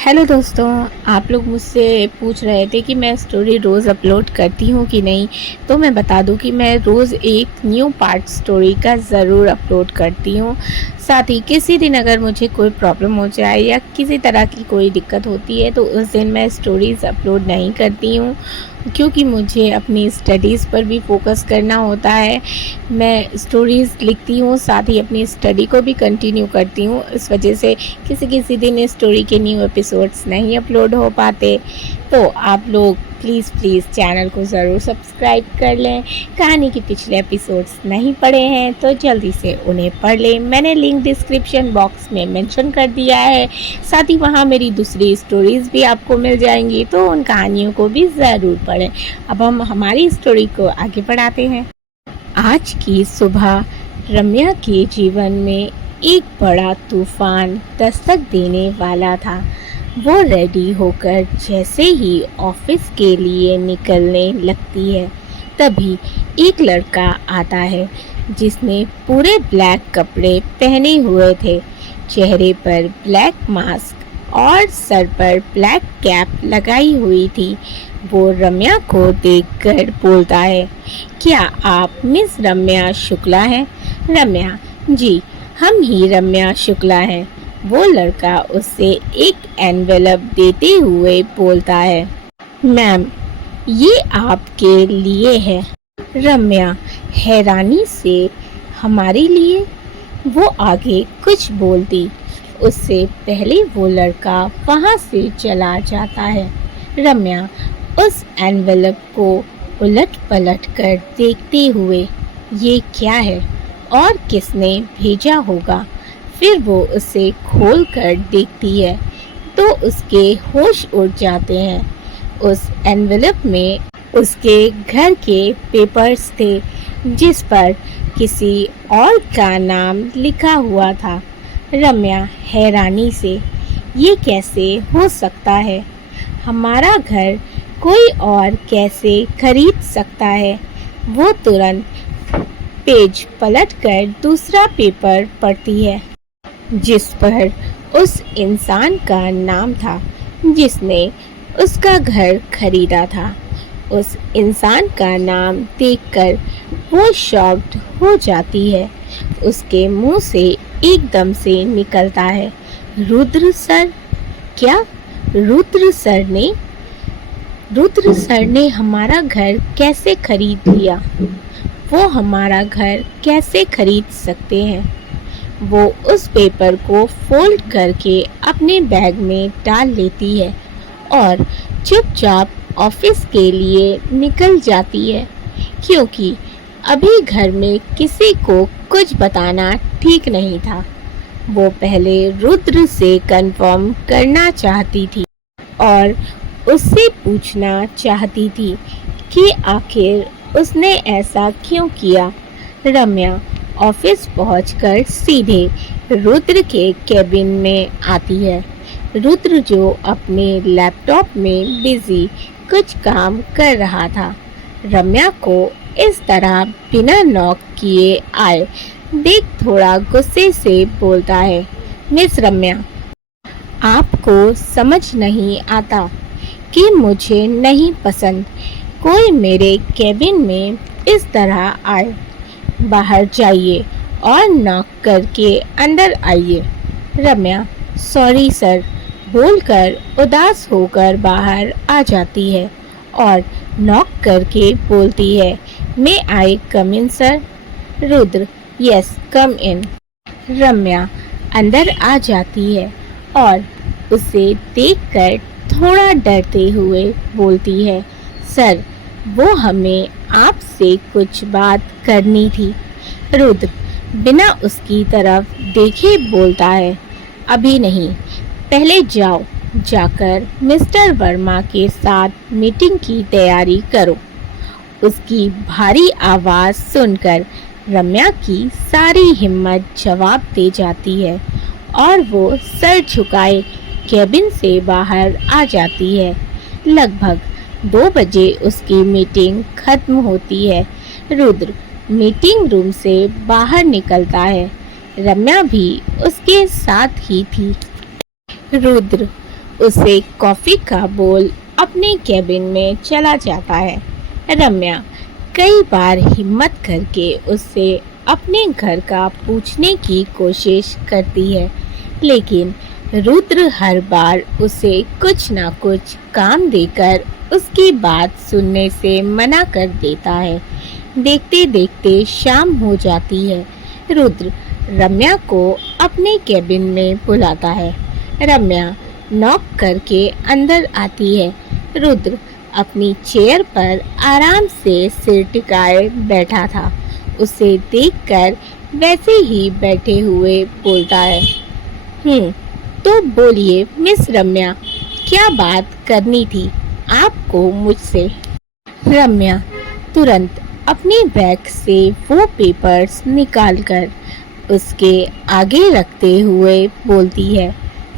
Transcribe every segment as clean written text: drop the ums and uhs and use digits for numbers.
Hello दोस्तों, आप लोग मुझसे पूछ रहे थे कि मैं स्टोरी रोज़ अपलोड करती हूँ कि नहीं। तो मैं बता दूँ कि मैं रोज़ एक न्यू पार्ट स्टोरी का ज़रूर अपलोड करती हूँ। साथ ही किसी दिन अगर मुझे कोई प्रॉब्लम हो जाए या किसी तरह की कोई दिक्कत होती है तो उस दिन मैं स्टोरीज़ अपलोड नहीं करती हूँ, क्योंकि मुझे अपनी स्टडीज़ पर भी फोकस करना होता है। मैं स्टोरीज़ लिखती हूँ, साथ ही अपनी स्टडी को भी कंटिन्यू करती हूँ। इस वजह से किसी दिन स्टोरी के न्यू एपिसोड्स नहीं अपलोड हो पाते। तो आप लोग प्लीज़ चैनल को ज़रूर सब्सक्राइब कर लें। कहानी के पिछले एपिसोड्स नहीं पढ़े हैं तो जल्दी से उन्हें पढ़ लें। मैंने लिंक डिस्क्रिप्शन बॉक्स में मेंशन कर दिया है। साथ ही वहाँ मेरी दूसरी स्टोरीज़ भी आपको मिल जाएंगी, तो उन कहानियों को भी ज़रूर पढ़ें। अब हम हमारी स्टोरी को आगे बढ़ाते हैं। आज की सुबह रम्या के जीवन में एक बड़ा तूफान दस्तक देने वाला था। वो रेडी होकर जैसे ही ऑफिस के लिए निकलने लगती है, तभी एक लड़का आता है जिसने पूरे ब्लैक कपड़े पहने हुए थे। चेहरे पर ब्लैक मास्क और सर पर ब्लैक कैप लगाई हुई थी। वो रम्या को देखकर बोलता है, क्या आप मिस रम्या शुक्ला हैं? रम्या, जी हम ही रम्या शुक्ला हैं। वो लड़का उससे एक एनवेलप देते हुए बोलता है, मैम ये आपके लिए है। रम्या हैरानी से, हमारे लिए? वो आगे कुछ बोलती, उससे पहले वो लड़का वहाँ से चला जाता है। रम्या उस एनवेलप को उलट पलट कर देखते हुए, ये क्या है और किसने भेजा होगा? फिर वो उसे खोल कर देखती है तो उसके होश उड़ जाते हैं। उस एनवेलप में उसके घर के पेपर्स थे जिस पर किसी और का नाम लिखा हुआ था। रम्या हैरानी से, ये कैसे हो सकता है? हमारा घर कोई और कैसे खरीद सकता है? वो तुरंत पेज पलटकर दूसरा पेपर पढ़ती है जिस पर उस इंसान का नाम था जिसने उसका घर खरीदा था। उस इंसान का नाम देखकर वो शॉक्ड हो जाती है। उसके मुंह से एकदम से निकलता है, रुद्र सर? क्या रुद्र सर ने हमारा घर कैसे खरीद लिया? वो हमारा घर कैसे खरीद सकते हैं? वो उस पेपर को फोल्ड करके अपने बैग में डाल लेती है और चुपचाप ऑफिस के लिए निकल जाती है, क्योंकि अभी घर में किसी को कुछ बताना ठीक नहीं था। वो पहले रुद्र से कंफर्म करना चाहती थी और उससे पूछना चाहती थी कि आखिर उसने ऐसा क्यों किया। रम्या ऑफिस पहुंचकर सीधे रुद्र के केबिन में आती है। रुद्र जो अपने लैपटॉप में बिजी कुछ काम कर रहा था, रम्या को इस तरह बिना नॉक किए आए देख थोड़ा गुस्से से बोलता है, मिस रम्या, आपको समझ नहीं आता कि मुझे नहीं पसंद कोई मेरे केबिन में इस तरह आए। बाहर जाइए और नॉक करके अंदर आइए। रम्या सॉरी सर बोलकर उदास होकर बाहर आ जाती है और नॉक करके बोलती है, मे आई कम इन सर? रुद्र, यस कम इन। रम्या अंदर आ जाती है और उसे देखकर थोड़ा डरते हुए बोलती है, सर वो हमें आपसे कुछ बात करनी थी। रुद्र बिना उसकी तरफ देखे बोलता है, अभी नहीं, पहले जाकर मिस्टर वर्मा के साथ मीटिंग की तैयारी करो। उसकी भारी आवाज़ सुनकर रम्या की सारी हिम्मत जवाब दे जाती है और वो सर झुकाए केबिन से बाहर आ जाती है। लगभग 2 बजे उसकी मीटिंग खत्म होती है। रुद्र मीटिंग रूम से बाहर निकलता है। रम्या भी उसके साथ ही थी। रुद्र उसे कॉफ़ी का बोल अपने केबिन में चला जाता है। रम्या कई बार हिम्मत करके उससे अपने घर का पूछने की कोशिश करती है, लेकिन रुद्र हर बार उसे कुछ ना कुछ काम देकर उसकी बात सुनने से मना कर देता है। देखते देखते शाम हो जाती है। रुद्र रम्या को अपने केबिन में बुलाता है। रम्या नॉक करके अंदर आती है। रुद्र अपनी चेयर पर आराम से सिर टिकाए बैठा था। उसे देखकर वैसे ही बैठे हुए बोलता है, तो बोलिए मिस रम्या, क्या बात करनी थी आपको मुझसे? रम्या तुरंत अपने बैग से वो पेपर्स निकालकर उसके आगे रखते हुए बोलती है,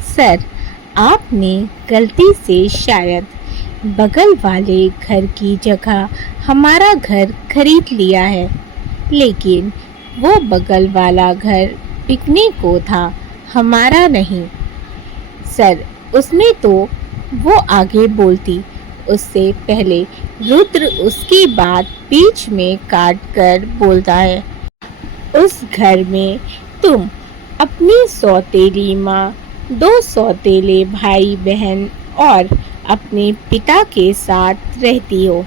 सर, आपने गलती से शायद बगल वाले घर की जगह हमारा घर खरीद लिया है, लेकिन वो बगल वाला घर बिकने को था, हमारा नहीं। सर, उसने तो वो आगे बोलती, उससे पहले रुद्र उसकी बात बीच में काट कर बोलता है, उस घर में तुम अपनी सौतेली माँ, 2 सौतेले भाई बहन और अपने पिता के साथ रहती हो,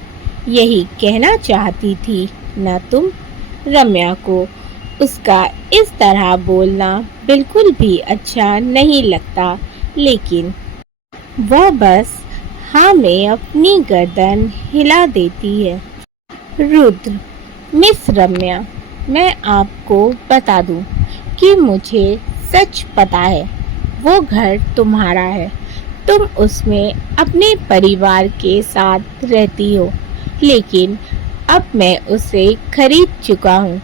यही कहना चाहती थी ना तुम? रम्या को उसका इस तरह बोलना बिल्कुल भी अच्छा नहीं लगता, लेकिन वह बस हाँ में अपनी गर्दन हिला देती है। रुद्र, मिस रम्या, मैं आपको बता दूं कि मुझे सच पता है वो घर तुम्हारा है। तुम उसमें अपने परिवार के साथ रहती हो, लेकिन अब मैं उसे खरीद चुका हूँ,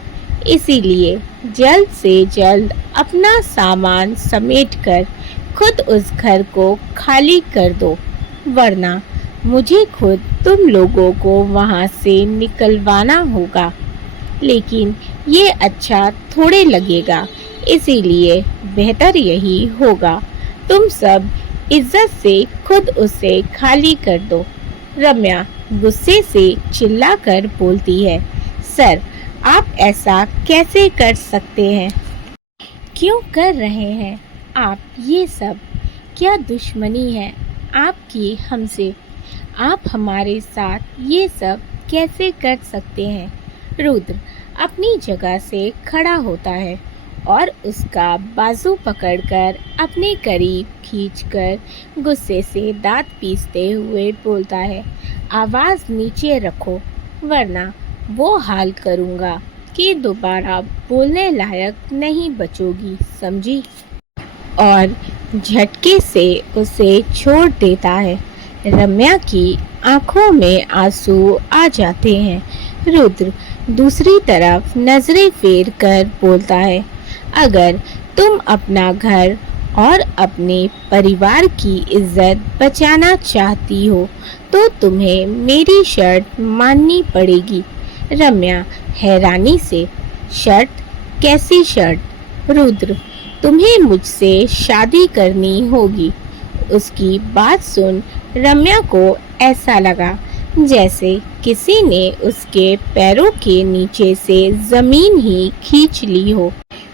इसीलिए जल्द से जल्द अपना सामान समेटकर खुद उस घर को खाली कर दो, वरना मुझे खुद तुम लोगों को वहाँ से निकलवाना होगा। लेकिन ये अच्छा थोड़े लगेगा, इसीलिए बेहतर यही होगा तुम सब इज्जत से खुद उसे खाली कर दो। रम्या गुस्से से चिल्लाकर बोलती है, सर, आप ऐसा कैसे कर सकते हैं? क्यों कर रहे हैं आप ये सब? क्या दुश्मनी है आपकी हमसे? आप हमारे साथ ये सब कैसे कर सकते हैं? रुद्र अपनी जगह से खड़ा होता है और उसका बाजू पकड़कर अपने करीब खींचकर गुस्से से दांत पीसते हुए बोलता है, आवाज़ नीचे रखो, वरना वो हाल करूँगा कि दोबारा बोलने लायक नहीं बचोगी, समझी? और झटके से उसे छोड़ देता है। रम्या की आंखों में आंसू आ जाते हैं। रुद्र दूसरी तरफ नजरें फेर कर बोलता है, अगर तुम अपना घर और अपने परिवार की इज्जत बचाना चाहती हो तो तुम्हें मेरी शर्त माननी पड़ेगी। रम्या हैरानी से, शर्त? कैसी शर्त? रुद्र, तुम्हें मुझसे शादी करनी होगी। उसकी बात सुन रम्या को ऐसा लगा जैसे किसी ने उसके पैरों के नीचे से जमीन ही खींच ली हो।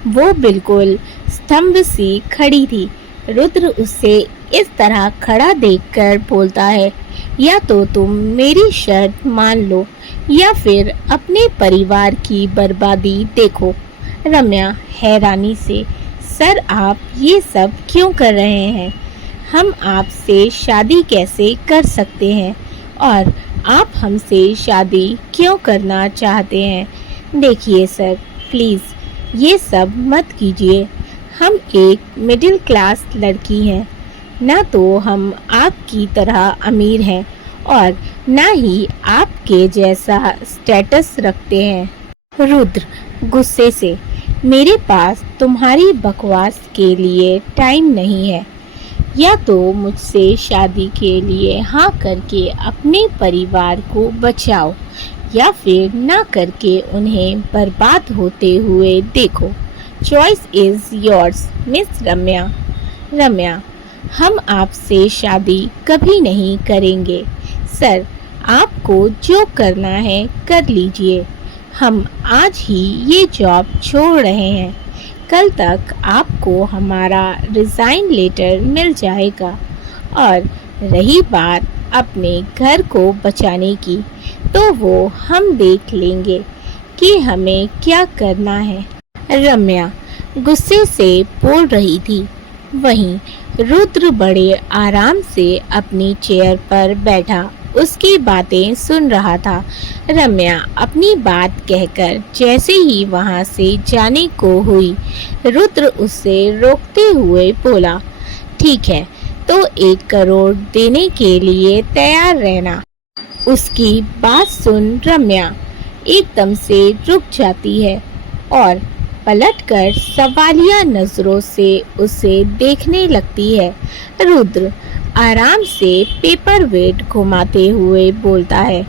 वो बिल्कुल स्तंभ सी खड़ी थी। रुद्र उसे इस तरह खड़ा देखकर बोलता है, या तो तुम मेरी शर्त मान लो या फिर अपने परिवार की बर्बादी देखो। रम्या हैरानी से, सर, आप ये सब क्यों कर रहे हैं? हम आपसे शादी कैसे कर सकते हैं और आप हमसे शादी क्यों करना चाहते हैं? देखिए सर, प्लीज़ ये सब मत कीजिए। हम एक मिडिल क्लास लड़की हैं, ना तो हम आपकी तरह अमीर हैं और ना ही आपके जैसा स्टेटस रखते हैं। रुद्र गुस्से से, मेरे पास तुम्हारी बकवास के लिए टाइम नहीं है। या तो मुझसे शादी के लिए हाँ करके अपने परिवार को बचाओ, या फिर ना करके उन्हें बर्बाद होते हुए देखो। चॉइस इज़ योर्स मिस रम्या। रम्या हम आपसे शादी कभी नहीं करेंगे। सर, आपको जो करना है कर लीजिए। हम आज ही ये जॉब छोड़ रहे हैं। कल तक आपको हमारा रिज़ाइन लेटर मिल जाएगा। और रही बात अपने घर को बचाने की, तो वो हम देख लेंगे कि हमें क्या करना है। रम्या गुस्से से बोल रही थी। वहीं रुद्र बड़े आराम से अपनी चेयर पर बैठा उसकी बातें सुन रहा था। रम्या अपनी बात कहकर जैसे ही वहां से जाने को हुई, रुद्र उससे रोकते हुए बोला, ठीक है, तो 1 करोड़ देने के लिए तैयार रहना। उसकी बात सुन रम्या एकदम से रुक जाती है और पलटकर सवालिया नजरों से उसे देखने लगती है। रुद्र आराम से पेपर वेट घुमाते हुए बोलता है,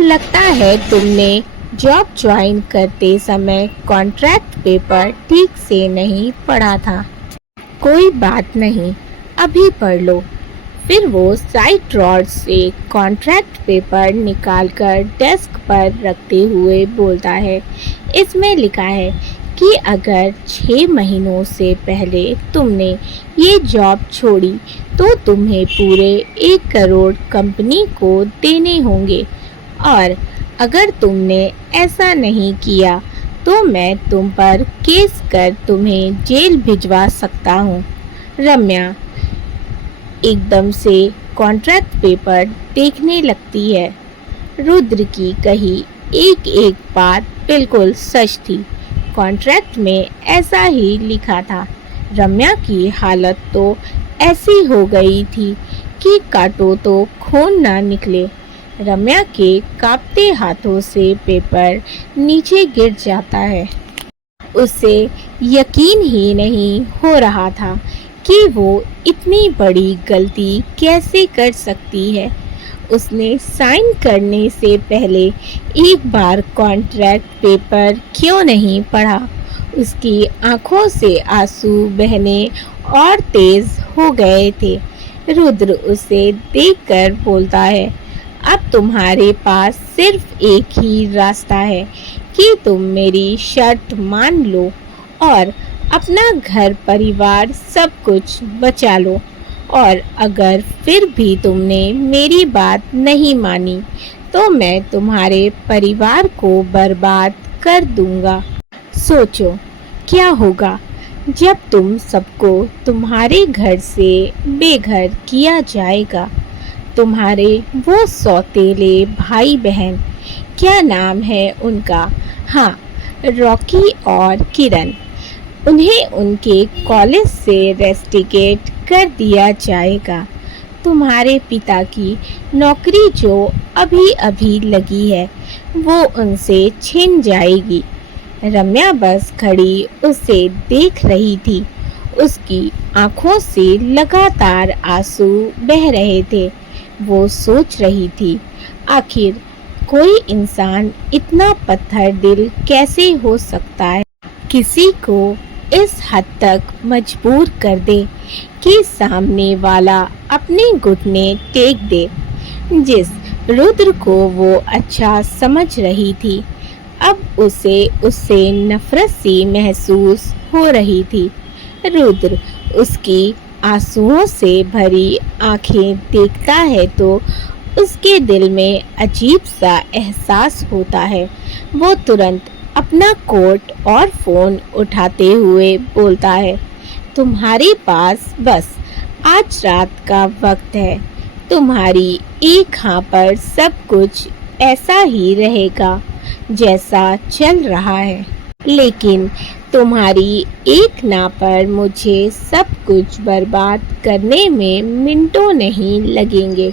लगता है तुमने जॉब ज्वाइन करते समय कॉन्ट्रैक्ट पेपर ठीक से नहीं पढ़ा था। कोई बात नहीं, अभी पढ़ लो। फिर वो साइड ड्रॉर से कॉन्ट्रैक्ट पेपर निकालकर डेस्क पर रखते हुए बोलता है, इसमें लिखा है कि अगर 6 महीनों से पहले तुमने ये जॉब छोड़ी तो तुम्हें पूरे 1 करोड़ कंपनी को देने होंगे, और अगर तुमने ऐसा नहीं किया तो मैं तुम पर केस कर तुम्हें जेल भिजवा सकता हूँ। रम्या एकदम से कॉन्ट्रैक्ट पेपर देखने लगती है। रुद्र की कही एक एक बात बिल्कुल सच थी। कॉन्ट्रैक्ट में ऐसा ही लिखा था। रम्या की हालत तो ऐसी हो गई थी कि काटो तो खून ना निकले। रम्या के कांपते हाथों से पेपर नीचे गिर जाता है। उसे यकीन ही नहीं हो रहा था कि वो इतनी बड़ी गलती कैसे कर सकती है। उसने साइन करने से पहले एक बार कॉन्ट्रैक्ट पेपर क्यों नहीं पढ़ा। उसकी आंखों से आंसू बहने और तेज हो गए थे। रुद्र उसे देखकर बोलता है, अब तुम्हारे पास सिर्फ एक ही रास्ता है कि तुम मेरी शर्त मान लो और अपना घर परिवार सब कुछ बचा लो, और अगर फिर भी तुमने मेरी बात नहीं मानी तो मैं तुम्हारे परिवार को बर्बाद कर दूंगा। सोचो क्या होगा जब तुम सबको तुम्हारे घर से बेघर किया जाएगा। तुम्हारे वो सौतेले भाई बहन, क्या नाम है उनका, हाँ, रॉकी और किरण, उन्हें उनके कॉलेज से रेस्टिकेट कर दिया जाएगा। तुम्हारे पिता की नौकरी जो अभी अभी लगी है वो उनसे छिन जाएगी। रम्या बस खड़ी उसे देख रही थी। उसकी आंखों से लगातार आंसू बह रहे थे। वो सोच रही थी, आखिर कोई इंसान इतना पत्थर दिल कैसे हो सकता है, किसी को इस हद तक मजबूर कर दे कि सामने वाला अपने घुटने टेक दे। जिस रुद्र को वो अच्छा समझ रही थी, अब उसे उससे नफरत सी महसूस हो रही थी। रुद्र उसकी आंसुओं से भरी आंखें देखता है तो उसके दिल में अजीब सा एहसास होता है। वो तुरंत अपना कोट और फ़ोन उठाते हुए बोलता है, तुम्हारे पास बस आज रात का वक्त है। तुम्हारी एक हाँ पर सब कुछ ऐसा ही रहेगा जैसा चल रहा है, लेकिन तुम्हारी एक ना पर मुझे सब कुछ बर्बाद करने में मिनटों नहीं लगेंगे।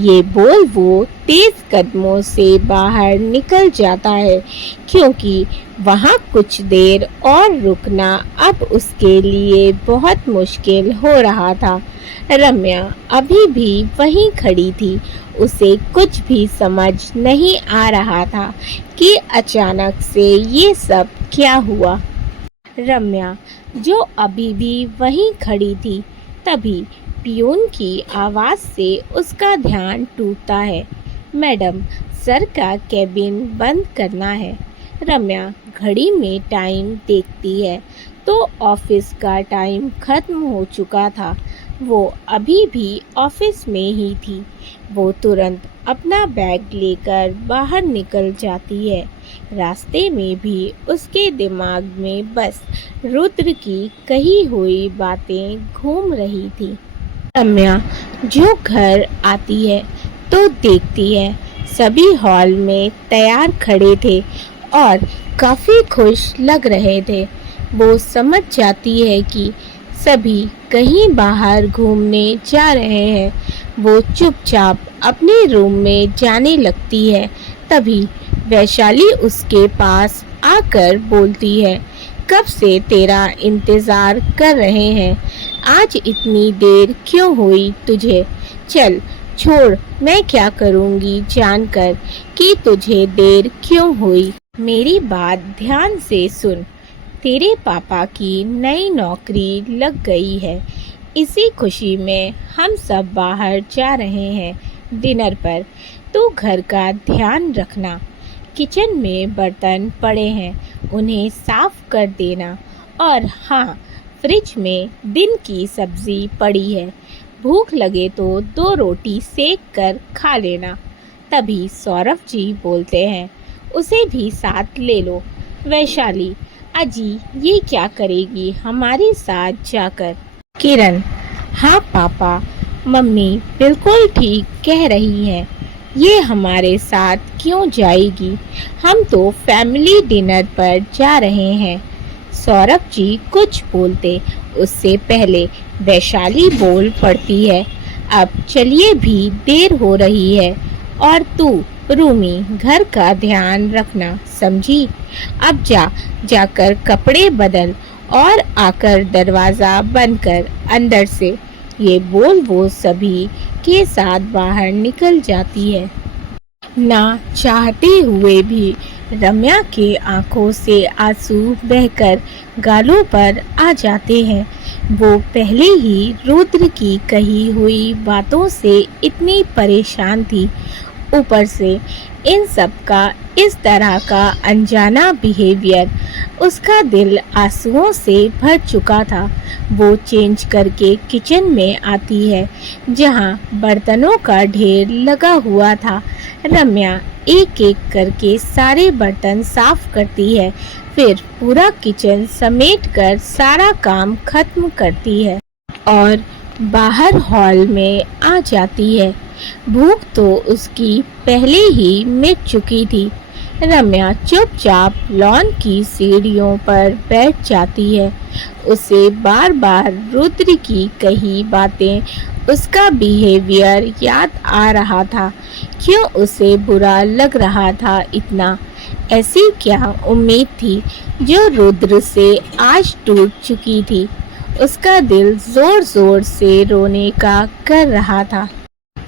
ये बोल वो तेज कदमों से बाहर निकल जाता है, क्योंकि वहाँ कुछ देर और रुकना अब उसके लिए बहुत मुश्किल हो रहा था। रम्या अभी भी वहीं खड़ी थी। उसे कुछ भी समझ नहीं आ रहा था कि अचानक से ये सब क्या हुआ। रम्या जो अभी भी वहीं खड़ी थी, तभी पियून की आवाज़ से उसका ध्यान टूटता है। मैडम, सर का केबिन बंद करना है। रम्या घड़ी में टाइम देखती है तो ऑफिस का टाइम ख़त्म हो चुका था। वो अभी भी ऑफिस में ही थी। वो तुरंत अपना बैग लेकर बाहर निकल जाती है। रास्ते में भी उसके दिमाग में बस रुद्र की कही हुई बातें घूम रही थी। रम्या जो घर आती है तो देखती है सभी हॉल में तैयार खड़े थे और काफ़ी खुश लग रहे थे। वो समझ जाती है कि सभी कहीं बाहर घूमने जा रहे हैं। वो चुपचाप अपने रूम में जाने लगती है। तभी वैशाली उसके पास आकर बोलती है, कब से तेरा इंतज़ार कर रहे हैं। आज इतनी देर क्यों हुई तुझे? चल छोड़, मैं क्या करूँगी जानकर कि तुझे देर क्यों हुई। मेरी बात ध्यान से सुन। तेरे पापा की नई नौकरी लग गई है। इसी खुशी में हम सब बाहर जा रहे हैं डिनर पर। तो घर का ध्यान रखना। किचन में बर्तन पड़े हैं, उन्हें साफ कर देना। और हाँ, फ्रिज में दिन की सब्जी पड़ी है। भूख लगे तो 2 रोटी सेक कर खा लेना। तभी सौरभ जी बोलते हैं, उसे भी साथ ले लो। वैशाली, अजी ये क्या करेगी हमारे साथ जाकर? किरण, हाँ पापा, मम्मी बिल्कुल ठीक कह रही हैं। ये हमारे साथ क्यों जाएगी? हम तो फैमिली डिनर पर जा रहे हैं। सौरभ जी कुछ बोलते उससे पहले वैशाली बोल पड़ती है, अब चलिए भी देर हो रही है। और तू रूमी, घर का ध्यान रखना, समझी? अब जाकर कपड़े बदल और आकर दरवाज़ा बंद कर अंदर से। ये बोल वो सभी के साथ बाहर निकल जाती है। ना चाहते हुए भी रम्या के आंखों से आंसू बहकर गालों पर आ जाते हैं। वो पहले ही रुद्र की कही हुई बातों से इतनी परेशान थी, ऊपर से इन सब का इस तरह का अनजाना बिहेवियर। उसका दिल आंसुओं से भर चुका था। वो चेंज करके किचन में आती है जहाँ बर्तनों का ढेर लगा हुआ था। रम्या एक एक करके सारे बर्तन साफ करती है, फिर पूरा किचन समेट कर सारा काम खत्म करती है और बाहर हॉल में आ जाती है। भूख तो उसकी पहले ही मिट चुकी थी। रम्या चुपचाप लॉन की सीढ़ियों पर बैठ जाती है। उसे बार बार रुद्र की कही बातें, उसका बिहेवियर याद आ रहा था। क्यों उसे बुरा लग रहा था इतना? ऐसी क्या उम्मीद थी जो रुद्र से आज टूट चुकी थी? उसका दिल जोर जोर से रोने का कर रहा था।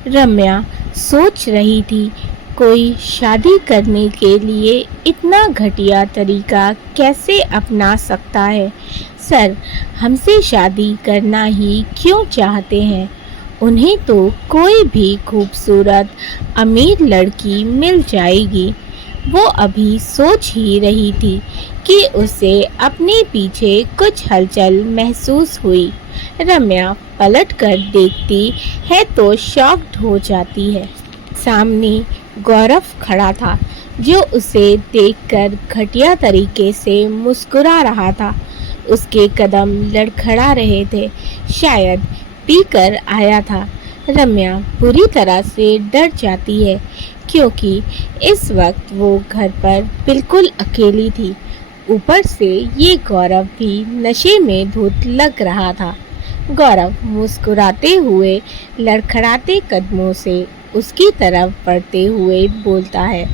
रम्या सोच रही थी, कोई शादी करने के लिए इतना घटिया तरीका कैसे अपना सकता है? सर हमसे शादी करना ही क्यों चाहते हैं? उन्हें तो कोई भी खूबसूरत अमीर लड़की मिल जाएगी। वो अभी सोच ही रही थी कि उसे अपने पीछे कुछ हलचल महसूस हुई। रम्या पलट कर देखती है तो शॉक्ड हो जाती है। सामने गौरव खड़ा था जो उसे देखकर घटिया तरीके से मुस्कुरा रहा था। उसके कदम लड़खड़ा रहे थे, शायद पीकर आया था। रम्या बुरी तरह से डर जाती है क्योंकि इस वक्त वो घर पर बिल्कुल अकेली थी। ऊपर से ये गौरव भी नशे में धुत लग रहा था। गौरव मुस्कुराते हुए लड़खड़ाते कदमों से उसकी तरफ बढ़ते हुए बोलता है,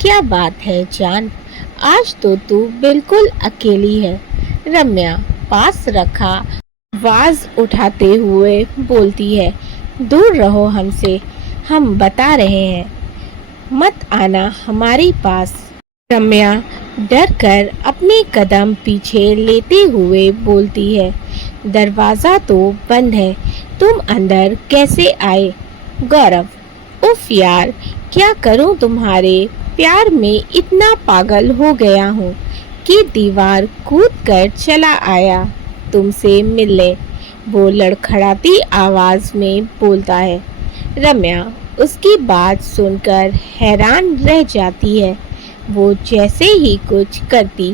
क्या बात है जान, आज तो तू बिल्कुल अकेली है। रम्या पास रखा आवाज उठाते हुए बोलती है, दूर रहो हमसे, हम बता रहे हैं, मत आना हमारे पास। रम्या डर कर अपने कदम पीछे लेते हुए बोलती है, दरवाज़ा तो बंद है, तुम अंदर कैसे आए? गौरव, उफ यार, क्या करूं, तुम्हारे प्यार में इतना पागल हो गया हूँ कि दीवार कूद कर चला आया तुमसे मिलने, वो लड़खड़ाती आवाज में बोलता है। रम्या उसकी बात सुनकर हैरान रह जाती है। वो जैसे ही कुछ करती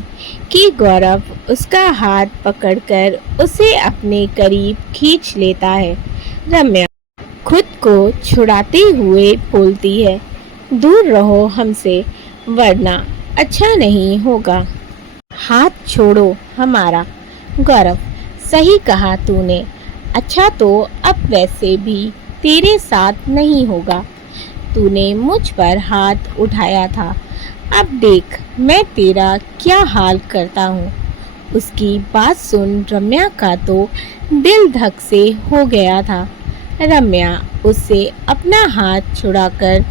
कि गौरव उसका हाथ पकड़कर उसे अपने करीब खींच लेता है। रम्या खुद को छुड़ाते हुए बोलती है, दूर रहो हमसे, वरना अच्छा नहीं होगा। हाथ छोड़ो हमारा। गौरव, सही कहा तूने, अच्छा तो अब वैसे भी तेरे साथ नहीं होगा। तूने मुझ पर हाथ उठाया था, अब देख मैं तेरा क्या हाल करता हूँ। उसकी बात सुन रम्या का तो दिल धक से हो गया था। रम्या उससे अपना हाथ छुड़ाकर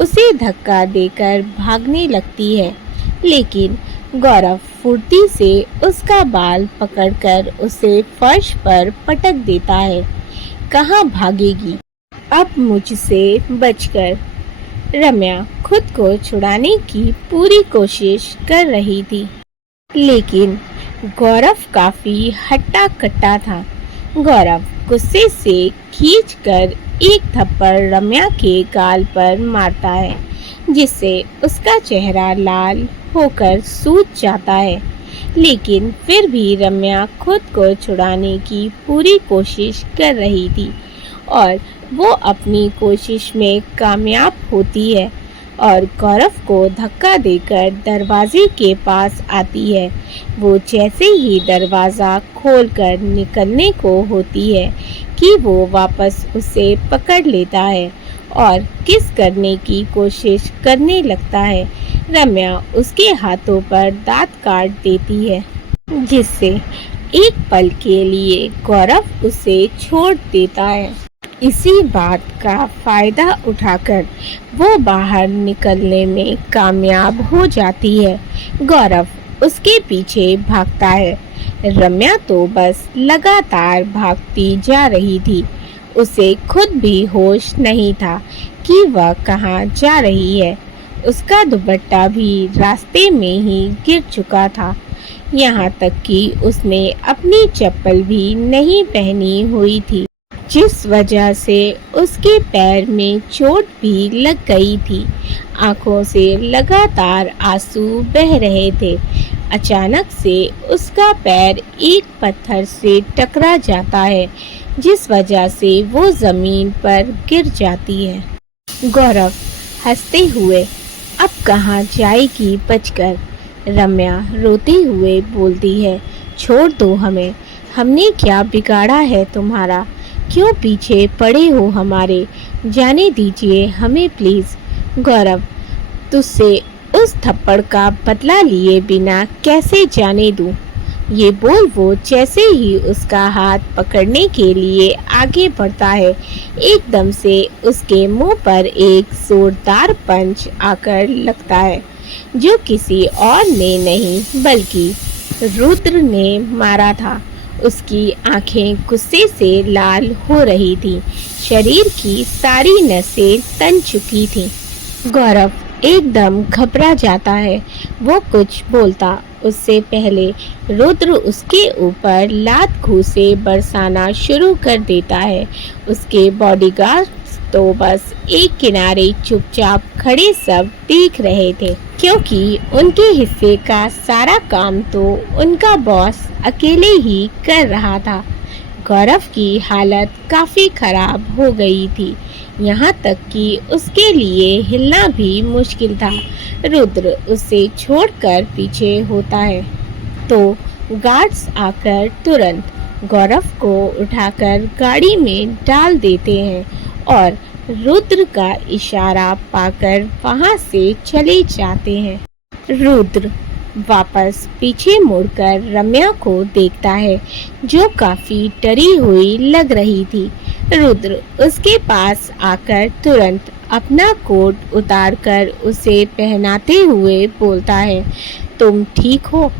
उसे धक्का देकर भागने लगती है, लेकिन गौरव फुर्ती से उसका बाल पकड़कर उसे फर्श पर पटक देता है। कहाँ भागेगी अब मुझसे बचकर। रम्या खुद को छुड़ाने की पूरी कोशिश कर रही थी, लेकिन गौरव काफी हट्टा कट्टा था। गौरव गुस्से से खींचकर एक थप्पड़ रम्या के गाल पर मारता है, जिससे उसका चेहरा लाल होकर सूज जाता है। लेकिन फिर भी रम्या खुद को छुड़ाने की पूरी कोशिश कर रही थी और वो अपनी कोशिश में कामयाब होती है और गौरव को धक्का देकर दरवाजे के पास आती है। वो जैसे ही दरवाज़ा खोलकर निकलने को होती है कि वो वापस उसे पकड़ लेता है और किस करने की कोशिश करने लगता है। रम्या उसके हाथों पर दांत काट देती है, जिससे एक पल के लिए गौरव उसे छोड़ देता है। इसी बात का फायदा उठाकर वो बाहर निकलने में कामयाब हो जाती है। गौरव उसके पीछे भागता है। रम्या तो बस लगातार भागती जा रही थी। उसे खुद भी होश नहीं था कि वह कहाँ जा रही है। उसका दुपट्टा भी रास्ते में ही गिर चुका था, यहाँ तक कि उसने अपनी चप्पल भी नहीं पहनी हुई थी, जिस वजह से उसके पैर में चोट भी लग गई थी। आंखों से लगातार आंसू बह रहे थे। अचानक से उसका पैर एक पत्थर से टकरा जाता है, जिस वजह से वो जमीन पर गिर जाती है। गौरव हंसते हुए अब कहाँ जाएगी बचकर। रम्या रोते हुए बोलती है, छोड़ दो हमें, हमने क्या बिगाड़ा है तुम्हारा, क्यों पीछे पड़े हो हमारे, जाने दीजिए हमें प्लीज़। गौरव, तुझसे उस थप्पड़ का बदला लिए बिना कैसे जाने दूँ। ये बोल वो जैसे ही उसका हाथ पकड़ने के लिए आगे बढ़ता है, एकदम से उसके मुंह पर एक जोरदार पंच आकर लगता है, जो किसी और ने नहीं बल्कि रुद्र ने मारा था। उसकी आंखें गुस्से से लाल हो रही थीं, शरीर की सारी नसें तन चुकी थीं। गौरव एकदम घबरा जाता है। वो कुछ बोलता उससे पहले रुद्र उसके ऊपर लात घूंसे बरसाना शुरू कर देता है। उसके बॉडीगार्ड्स तो बस एक किनारे चुपचाप खड़े सब देख रहे थे, क्योंकि उनके हिस्से का सारा काम तो उनका बॉस अकेले ही कर रहा था। गौरव की हालत काफ़ी खराब हो गई थी, यहाँ तक कि उसके लिए हिलना भी मुश्किल था। रुद्र उसे छोड़कर पीछे होता है तो गार्ड्स आकर तुरंत गौरव को उठाकर गाड़ी में डाल देते हैं और रुद्र का इशारा पाकर वहां से चले जाते हैं। रुद्र वापस पीछे मुड़कर रम्या को देखता है, जो काफी डरी हुई लग रही थी। रुद्र उसके पास आकर तुरंत अपना कोट उतारकर उसे पहनाते हुए बोलता है, तुम ठीक हो?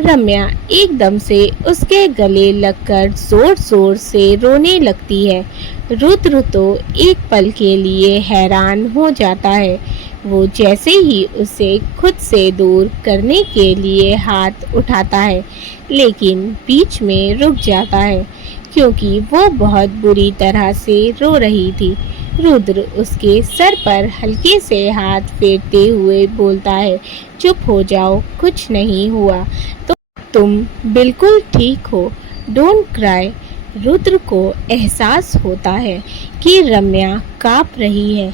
रम्या एकदम से उसके गले लगकर जोर जोर से रोने लगती है। रुद्र तो एक पल के लिए हैरान हो जाता है। वो जैसे ही उसे खुद से दूर करने के लिए हाथ उठाता है, लेकिन बीच में रुक जाता है क्योंकि वो बहुत बुरी तरह से रो रही थी। रुद्र उसके सर पर हल्के से हाथ फेरते हुए बोलता है, चुप हो जाओ, कुछ नहीं हुआ, तो तुम बिल्कुल ठीक हो, डोंट क्राई। रुद्र को एहसास होता है कि रम्या काँप रही है।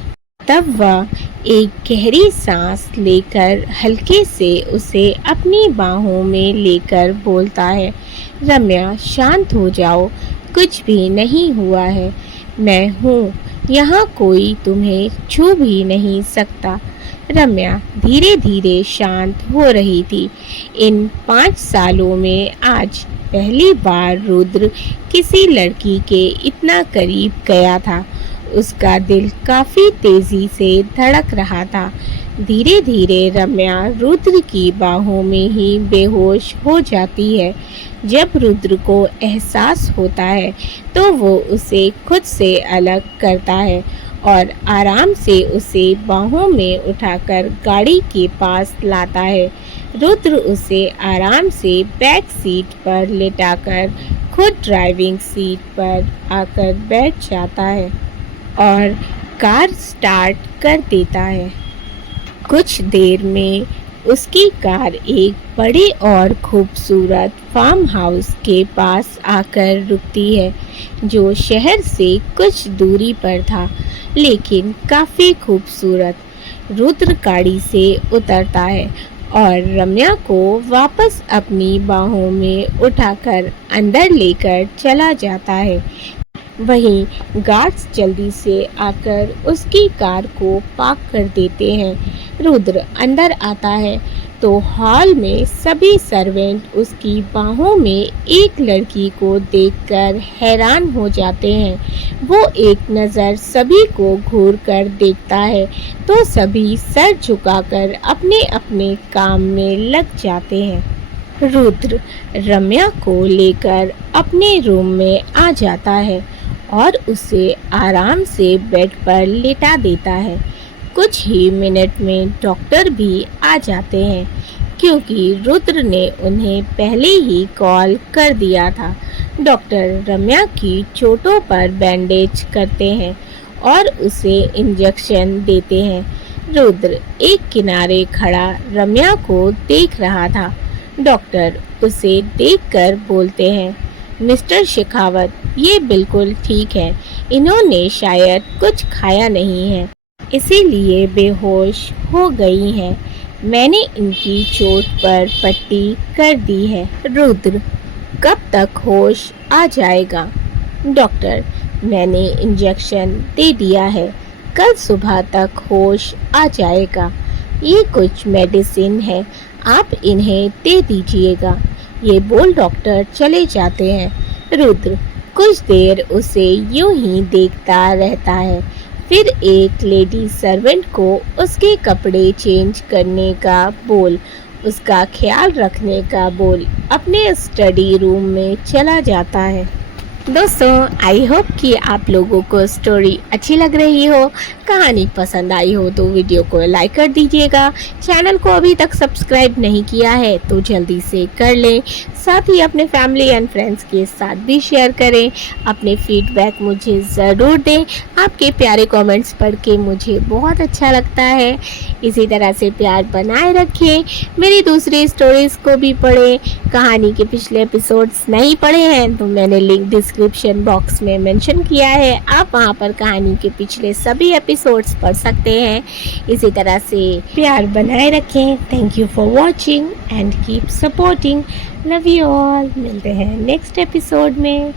तब वह एक गहरी सांस लेकर हल्के से उसे अपनी बाहों में लेकर बोलता है, रम्या शांत हो जाओ, कुछ भी नहीं हुआ है, मैं हूँ यहाँ, कोई तुम्हें छू भी नहीं सकता। रम्या धीरे धीरे शांत हो रही थी। इन 5 सालों में आज पहली बार रुद्र किसी लड़की के इतना करीब गया था। उसका दिल काफी तेजी से धड़क रहा था। धीरे धीरे रम्या रुद्र की बाहों में ही बेहोश हो जाती है। जब रुद्र को एहसास होता है तो वो उसे खुद से अलग करता है और आराम से उसे बाहों में उठाकर गाड़ी के पास लाता है। रुद्र उसे आराम से बैक सीट पर लेटाकर खुद ड्राइविंग सीट पर आकर बैठ जाता है और कार स्टार्ट कर देता है। कुछ देर में उसकी कार एक बड़े और खूबसूरत फार्म हाउस के पास आकर रुकती है, जो शहर से कुछ दूरी पर था, लेकिन काफ़ी खूबसूरत। रुद्र गाड़ी से उतरता है और रम्या को वापस अपनी बाहों में उठाकर अंदर लेकर चला जाता है। वहीं गार्ड्स जल्दी से आकर उसकी कार को पार्क कर देते हैं। रुद्र अंदर आता है तो हॉल में सभी सर्वेंट उसकी बाहों में एक लड़की को देखकर हैरान हो जाते हैं। वो एक नज़र सभी को घूर कर देखता है तो सभी सर झुकाकर अपने अपने काम में लग जाते हैं। रुद्र रम्या को लेकर अपने रूम में आ जाता है और उसे आराम से बेड पर लेटा देता है। कुछ ही मिनट में डॉक्टर भी आ जाते हैं क्योंकि रुद्र ने उन्हें पहले ही कॉल कर दिया था। डॉक्टर रम्या की चोटों पर बैंडेज करते हैं और उसे इंजेक्शन देते हैं। रुद्र एक किनारे खड़ा रम्या को देख रहा था। डॉक्टर उसे देखकर बोलते हैं, मिस्टर शेखावत, ये बिल्कुल ठीक है, इन्होंने शायद कुछ खाया नहीं है, इसीलिए बेहोश हो गई हैं। मैंने इनकी चोट पर पट्टी कर दी है। रुद्र, कब तक होश आ जाएगा? डॉक्टर, मैंने इंजेक्शन दे दिया है, कल सुबह तक होश आ जाएगा। ये कुछ मेडिसिन है, आप इन्हें दे दीजिएगा। ये बोल डॉक्टर चले जाते हैं। रुद्र कुछ देर उसे यूं ही देखता रहता है। फिर एक लेडी सर्वेंट को उसके कपड़े चेंज करने का बोल, उसका ख्याल रखने का बोल अपने स्टडी रूम में चला जाता है। दोस्तों, आई होप कि आप लोगों को स्टोरी अच्छी लग रही हो, कहानी पसंद आई हो तो वीडियो को लाइक कर दीजिएगा। चैनल को अभी तक सब्सक्राइब नहीं किया है तो जल्दी से कर लें। साथ ही अपने फैमिली एंड फ्रेंड्स के साथ भी शेयर करें। अपने फीडबैक मुझे ज़रूर दें। आपके प्यारे कमेंट्स पढ़ के मुझे बहुत अच्छा लगता है। इसी तरह से प्यार बनाए रखें। मेरी दूसरी स्टोरीज़ को भी पढ़ें। कहानी के पिछले एपिसोड्स नहीं पढ़े हैं तो मैंने लिंक डिस्क्रिप्शन बॉक्स में मेंशन किया है, आप वहां पर कहानी के पिछले सभी एपिसोड्स पढ़ सकते हैं। इसी तरह से प्यार बनाए रखें। Thank you for watching and keep supporting. Love you all. मिलते हैं नेक्स्ट एपिसोड में।